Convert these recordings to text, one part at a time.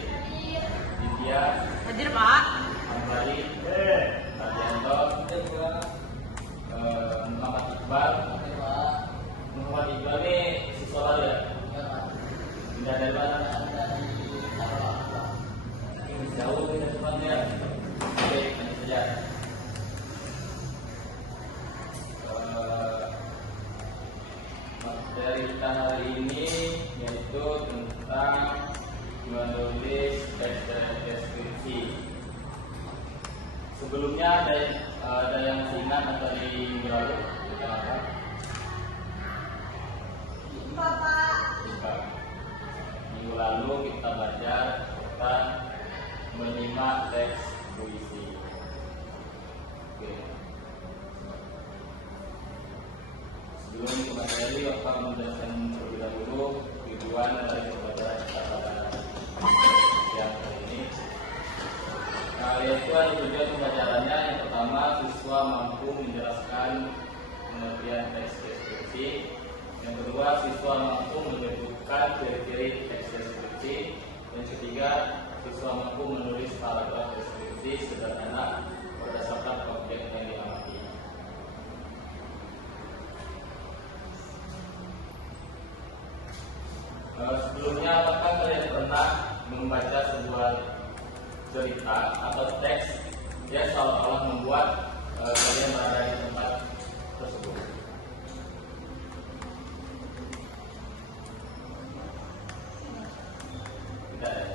Ditya, Hadir Pak. Ambari, Arjanto, Muhammad Iqbal. Muhammad Iqbal ini siswa baru ya? Pindah dari mana? Jauh dari tempatnya. Oke, ini saja. Materi kita hari ini yaitu tentang menulis teks deskripsi. Sebelumnya ada yang ingat atau di minggu lalu kita apa? Bapak. Minggu lalu kita belajar tentang menyimak teks puisi. Oke. Sebelum ke materi, Bapak menjelaskan terlebih dahulu tujuan dari pembelajaran kita pada siang hari ini. Nah, yaitu ada tujuan pembelajarannya. Yang pertama, siswa mampu menjelaskan pengertian teks deskripsi. Yang kedua, siswa mampu menyebutkan ciri-ciri teks deskripsi. Yang ketiga, siswa mampu menulis paragraf deskripsi sederhana berdasarkan objek yang diamati. Sebelumnya, apakah kalian pernah membaca sebuah cerita atau teks yang seolah-olah membuat kalian berada di tempat tersebut? Tidak ya?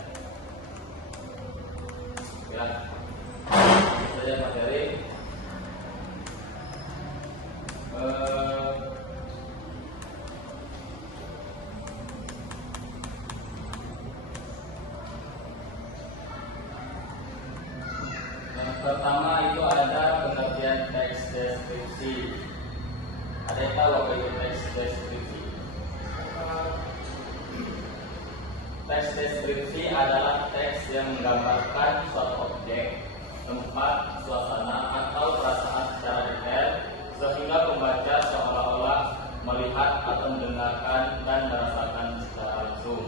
Ya, saya materi. Yang pertama itu ada pengertian teks deskripsi. Ada yang tahu apa itu teks deskripsi? Teks deskripsi adalah teks yang menggambarkan suatu objek, tempat, suasana, atau perasaan secara detail sehingga pembaca seolah-olah melihat atau mendengarkan dan merasakan secara langsung.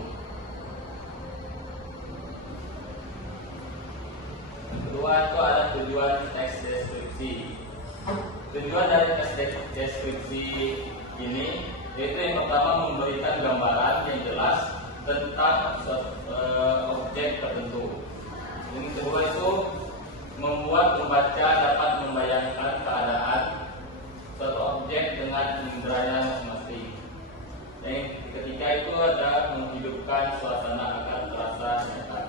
Yang kedua itu ada tujuan teks deskripsi. Tujuan dari teks deskripsi ini yaitu yang pertama memberikan gambaran yang jelas tentang objek tertentu. Yang kedua itu membuat pembaca dapat membayangkan keadaan suatu objek dengan inderanya masing-masing. Yang ketiga itu ada menghidupkan suasana agar terasa nyata.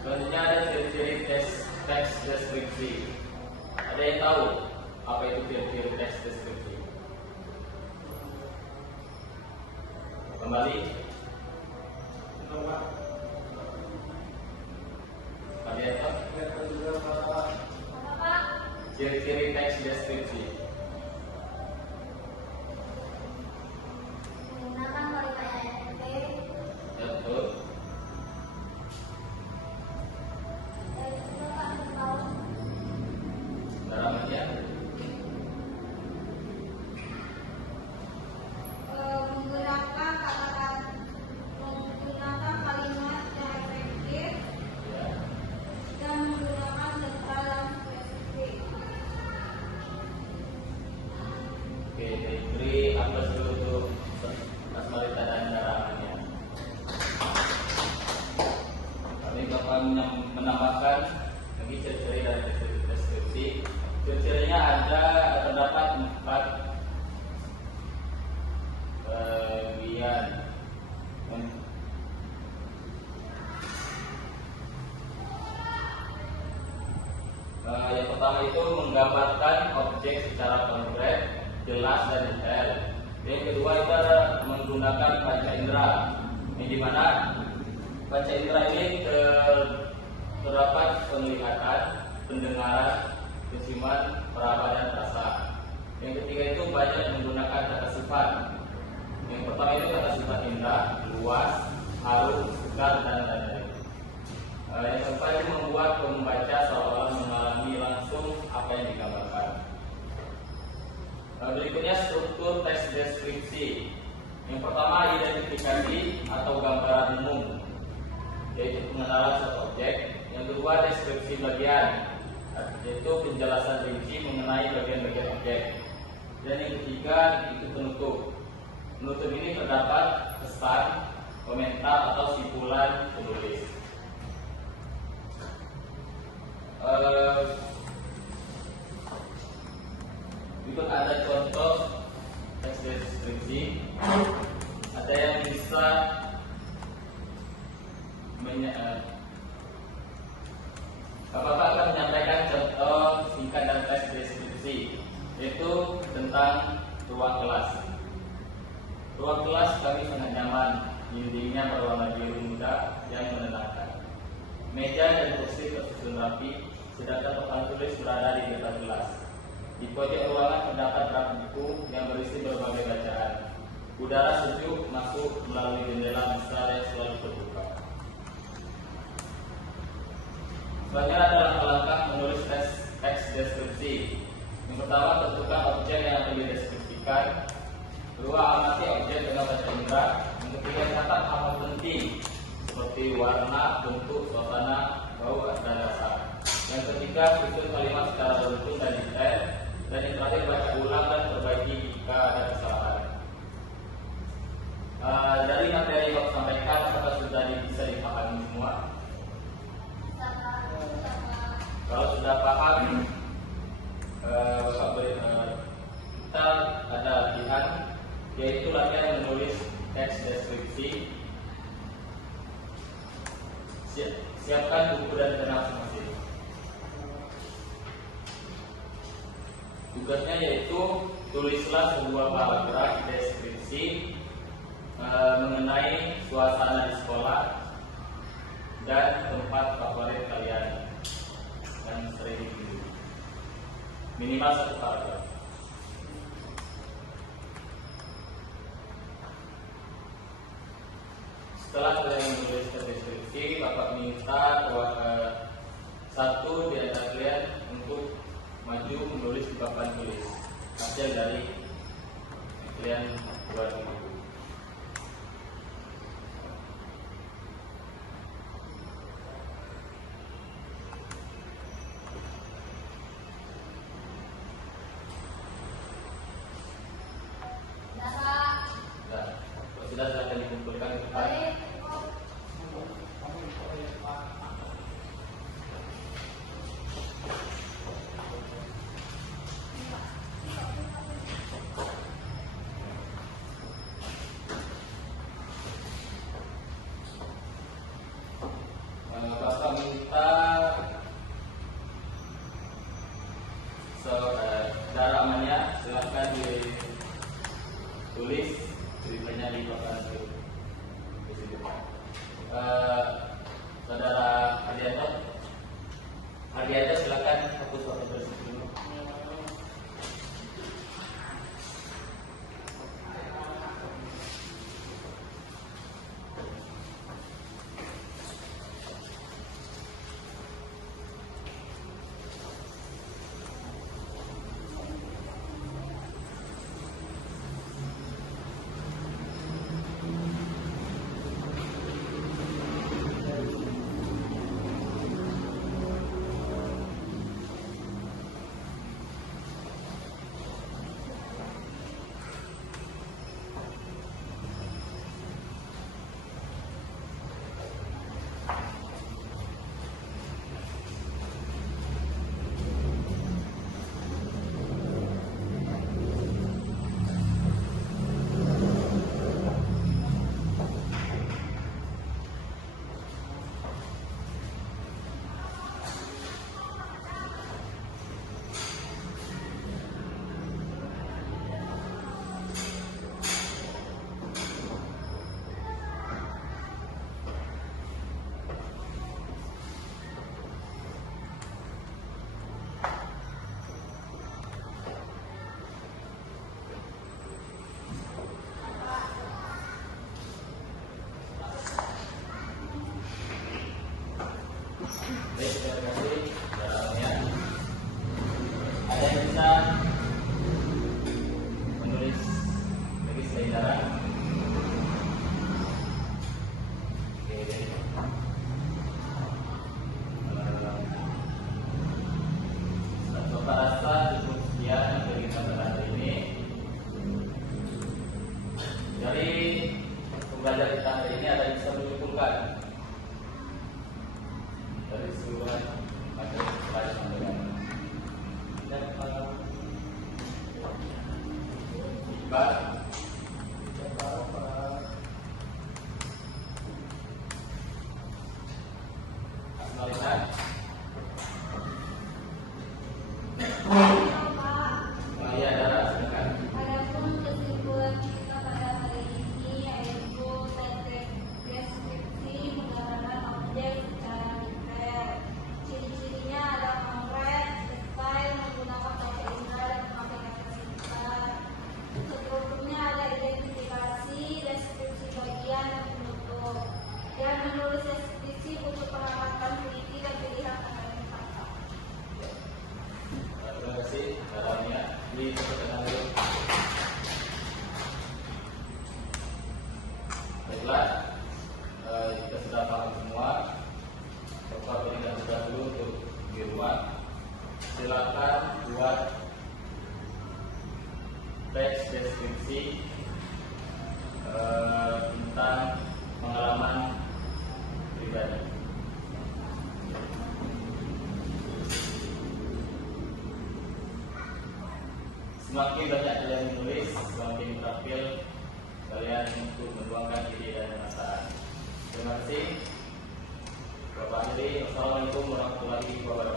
Selanjutnya ada ciri-ciri teks deskripsi. Ada yang tahu apa itu ciri-ciri teks deskripsi? Kembali. Ada yang tahu? Ciri-ciri teks deskripsi. Menggunakan kalimat EFT. Betul. Dalamnya menggunakan kalimat yang efektif ya. dan menggunakan data yang spesifik. Oke, diberi apa dulu untuk Asmarita dan dalamnya. Kami akan menambahkan lagi ciri-ciri dari deskripsi. Ciri-cirinya terdapat 4 bagian. Yang pertama itu menggambarkan objek secara konkret, jelas dan detail. Yang kedua itu ada menggunakan panca indera, yang dimana panca indera ini terdapat penglihatan, pendengaran, penciuman, peraba dan rasa. Yang ketiga itu banyak menggunakan kata sifat. Yang pertama itu kata sifat indah, luas, harum, segar dan lain-lain. Yang keempat itu membuat pembaca seolah-olah mengalami langsung apa yang digambarkan. Berikutnya struktur teks deskripsi. Yang pertama identifikasi petitum ini terdapat pesan, komentar atau simpulan penulis. Berikut ada contoh teks deskripsi. Ada yang bisa Bapak akan menyampaikan contoh singkat dan teks deskripsi, yaitu tentang ruang kelas. Ruang kelas kami sangat nyaman, dindingnya berwarna biru muda yang menenangkan. Meja dan kursi tersusun rapi, sedangkan papan tulis berada di depan kelas. Di pojok ruangan terdapat rak buku yang berisi berbagai bacaan. Udara sejuk masuk melalui jendela besar yang selalu terbuka. Selanjutnya adalah langkah-langkah menulis teks deskripsi. Yang pertama, tentukan objek yang akan dideskripsikan. Kedua, amati objek dengan bahasa indera. Yang ketiga, catat hal penting seperti warna, bentuk, suasana, bau, dan rasa. Yang ketiga, susun kalimat secara beruntun dan detail. Dan yang terakhir, baca ulang dan perbaiki jika ada kesalahan. Dari materi yang saya sampaikan, apakah sudah bisa dipahami semua? Kalau sudah paham, kita ada latihan, yaitu latihan menulis teks deskripsi. Siapkan buku dan pena masing-masing. Tugasnya yaitu tulislah sebuah paragraf deskripsi mengenai suasana di sekolah dan tempat favorit kalian yang sering dikunjungi. Minimal 1 paragraf. Setelah kalian menulis deskripsi, Bapak minta satu di antara kalian untuk maju menulis di papan tulis hasil dari kalian buat di buku. Sudah silakan dikumpulkan ke depan. Bapak minta cara amannya silahkan ditulis ceritanya di papan itu. Saudara tentang hari ini ada yang bisa menyimpulkan dari seluruh materi slide sampaian. Baik. Melihat Maya Dara, silakan. Adapun kesimpulan kita pada hari ini yaitu deskripsi menggambarkan objek secara detail. Ciri-cirinya ada konkret, detail, menggunakan bahasa indra dan memakai kata singkat. Strukturnya ada identifikasi, deskripsi bagian dan penutup. Dan menulis deskripsi butuh pengamatan teliti dan pilihan kata yang tepat. Terima kasih. Dalamnya diperkenalkan dulu. Baiklah, kita sudah paham semua. Bapak berikan tugas dulu untuk di rumah. Silakan buat teks deskripsi tentang pengalaman pribadi. Semakin banyak kalian menulis, semakin terampil kalian untuk menuangkan ide dan perasaan. Terima kasih. Bapak Andi, Assalamualaikum warahmatullahi wabarakatuh.